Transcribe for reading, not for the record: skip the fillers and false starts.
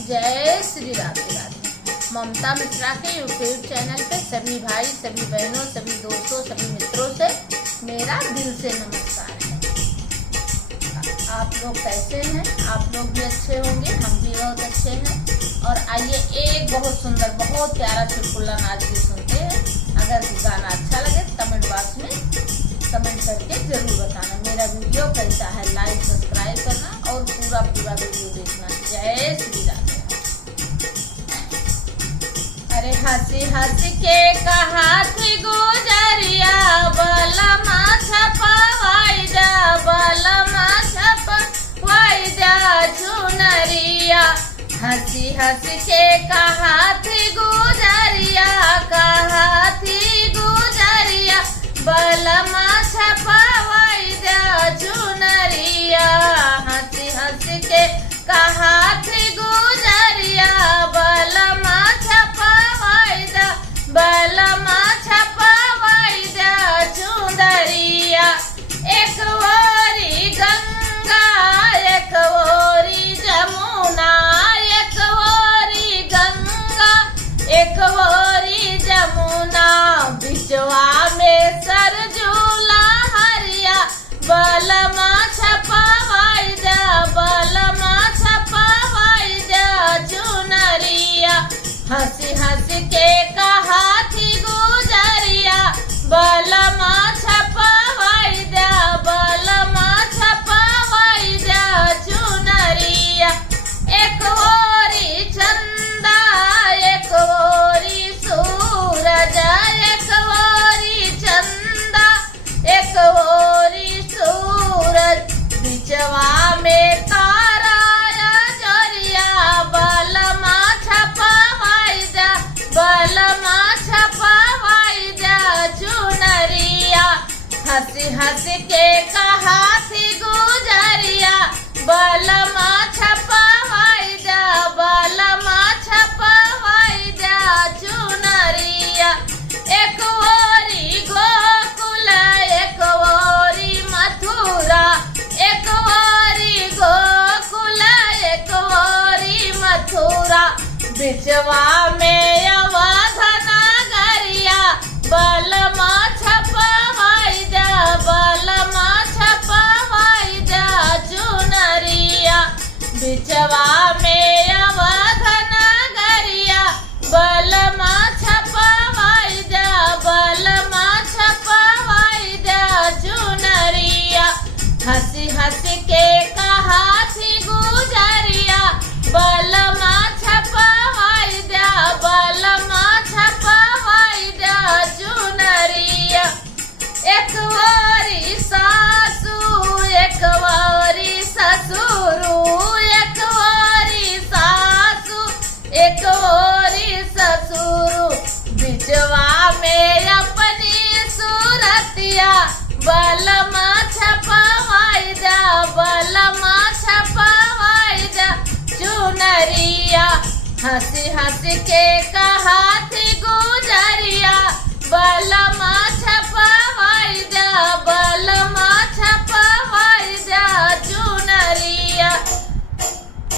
जय श्री राधे राधे। ममता मिश्रा के YouTube channel पे सभी भाई, सभी बहनों, सभी दोस्तों, सभी मित्रों से मेरा दिल से नमस्कार है। आप लोग कैसे हैं? आप लोग भी अच्छे होंगे, हम भी बहुत अच्छे हैं। और आइए एक बहुत सुंदर, बहुत प्यारा चुटकुला नाच भी सुनते हैं। अगर गाना अच्छा लगे कमेंट बॉक्स में कमेंट करके जरूर बताना। मेरा वीडियो कैसा है लाइक सब्सक्राइब करना और पूरा वीडियो देखना। जय श्री राधे। अरे हंसी हंसी के कहा थी गुजरिया, बलमा छपवाई जा, बलमा छपवाई जा चुनरिया। हंसी हंसी के कहा थी गुजरिया, कहा थी गुजरिया, बलमा छपवाई जा चुनरिया। हंसी हंसी के कहा थी गुजरिया, बलमा छपवाई जा, बलमा छपवाई जा चुनरिया। एक ओरी गंगा, एक ओरी जमुना, एक ओरी गंगा, एक ओरी जमुना, बिचवा में सरजूला हरिया, बलमा छपवाई जा, बलमा छपवाई जा चुनरिया। हंसी हंसी के कहा थी गुजरिया, बलमा छपवाई जा, बलमा छपवाई जा चुनरिया। एक ओरी चंदा, एक ओरी सूरज, एक ओरी चंदा, एक ओरी सूरज, बिचवा में तारा जोरिया, बलमा छपवाई जा, बलमा छपवाई जा चुनरिया। हंसी हंसी के कहा थी गुजरिया, बलमा छपवाई जा, बलमा छपवाई जा चुनरिया। एक ओरी गोकुल, एक ओरी मथुरा, एक ओरी गोकुल, एक ओरी मथुरा, बिचवा में अवध नगरिया, बलमा छपवाई जा, बलमा छपवाई जा चुनरिया। बिचवा में अवध नगरिया, बलमा छपवाई जा, बलमा छपवाई जा चुनरिया। हंसी हंसी के कहा थी गुजरिया, बलमा छपवाई जा, बलमा छपवाई जा चुनरिया। एक ओरी सासू, एक ओरी ससुरु, एक ओरी सासू, एक ओरी ससुरु, बिचवा में अपनी सूरतिया, बलमा छपवाई जा, बलमा छपवाई जा चुनरिया। हंसी हंसी के